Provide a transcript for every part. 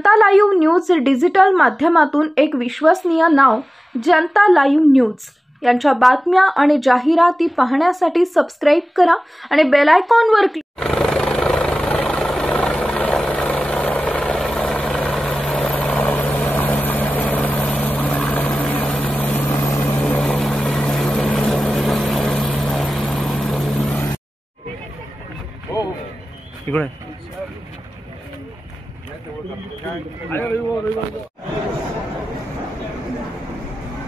जनता live news digital माध्यमातून एक विश्वसनीय नाव जनता लाईव्ह न्यूज यांच्या बातम्या आणि जाहिराती पाहण्यासाठी सबस्क्राइब करा आणि बेल आयकॉनवर क्लिक इकडे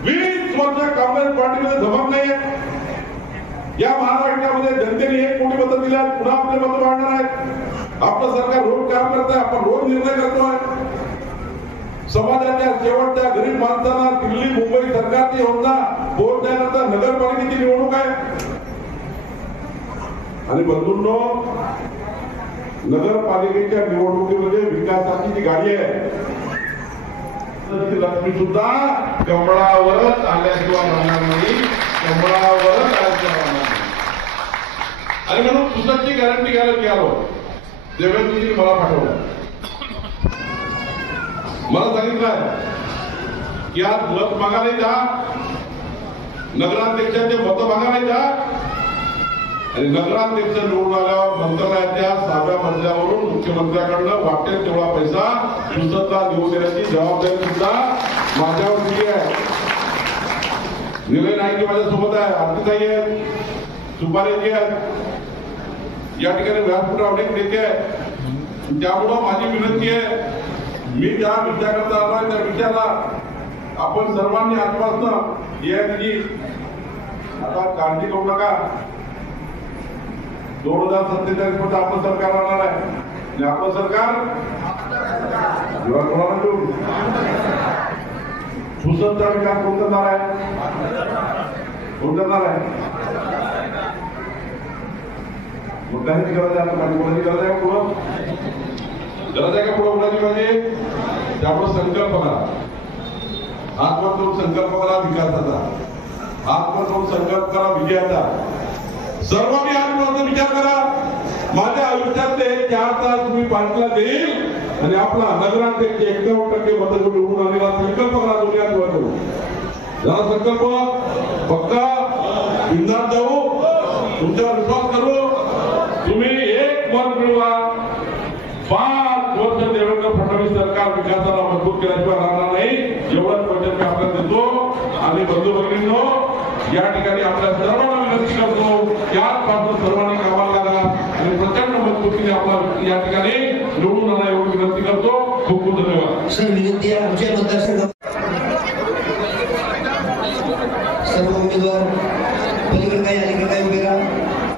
20 वर्ष काँग्रेस पार्टीमध्ये धमक नाही या महाराष्ट्रामध्ये जनतेने 1 कोटी मतं दिल्यात, पुन्हा आपले मतं वाढणार आहेत. आपलं सरकार रोज काम करत आहे, आपण रोज निर्णय करतोय. समाजाच्या शेवटच्या गरीब माणसांना दिल्ली मुंबई सरकारची योजना पोहोचण्याकरता नगरपालिकेची निवडणूक आहे. आणि बंधूंनो, नगरपालिकेच्या निवडणुकीमध्ये विकासाची जी गाडी आहे लक्ष्मी सुद्धा कमळावरच आल्याशिवाय राहणार नाही, कमळावरच आल्याशिवाय राहणार नाही. आणि म्हणून पुस्तकची गॅरंटी घ्यायला गेलो. देवेंद्रजींनी मला पाठवलं, मला सांगितलं की आज मत मागायला जा, नगराध्यक्षांचे मत मागायला जा आणि नगराध्यक्ष निवडून आल्यावर मंत्रालयाच्या 6व्या मजल्यावरून मुख्यमंत्र्याकडनं वाटेल तेवढा पैसा पुस्तकला देऊ देण्याची जबाबदारी सुद्धा माझ्यावर दिली आहे. निलय नाईक माझ्यासोबत आहे, आरतीताई आहेत, सुपारीजी आहेत, या ठिकाणी व्यासपीठ अनेक नेते आहेत. त्यामुळं माझी विनंती आहे, मी ज्या विषयाकरता आलोय त्या विषयाला आपण सर्वांनी आजपासून याची आता काळजी करू नका. 2047 मध्ये आपलं सरकार राहणार आहे आणि आपलं सरकार सुसंत विकास कोण करणार आहे? कोण करणार आहे? मुद्द्याची गरज आहे, आता कोणाची गरज आहे? पुढं गरज आहे का? पुढं कोणाची पाहिजे? त्यामुळे संकल्प करा, हातवर करून संकल्प करा विकासाचा, हातवर करून संकल्प करा विजयाचा. सर्व मी आजपासून विचार करा, माझ्या आयुष्यातले 4 तास तुम्ही पाठला देईल आणि आपला नगराध्यक्ष 51% मतं निवडून आलेला संकल्प करा. दुनिया करू जरा संकल्प, फक्त बिंदास जाऊ, तुमच्यावर विश्वास करू. तुम्ही 1 मत मिळवा. 5 वर्ष देवेंद्र फडणवीस सरकार विकासाला मजबूत केल्याशिवाय राहणार नाही, एवढंच वचन मी आपल्याला देतो. आणि बंधू भगिनींनो, या ठिकाणी आपल्या सर्वांना विनंती करतो की आजपासून सर्वांनी कामाला लागा आणि प्रचंड मजबूतीने आपला या ठिकाणी निवडून आणा एवढी विनंती करतो. खूप खूप धन्यवाद. सर, विनंती आहे आमच्या मतदारसंघात सर्व उमेदवार पलीकडे काही आले की काही वगैरे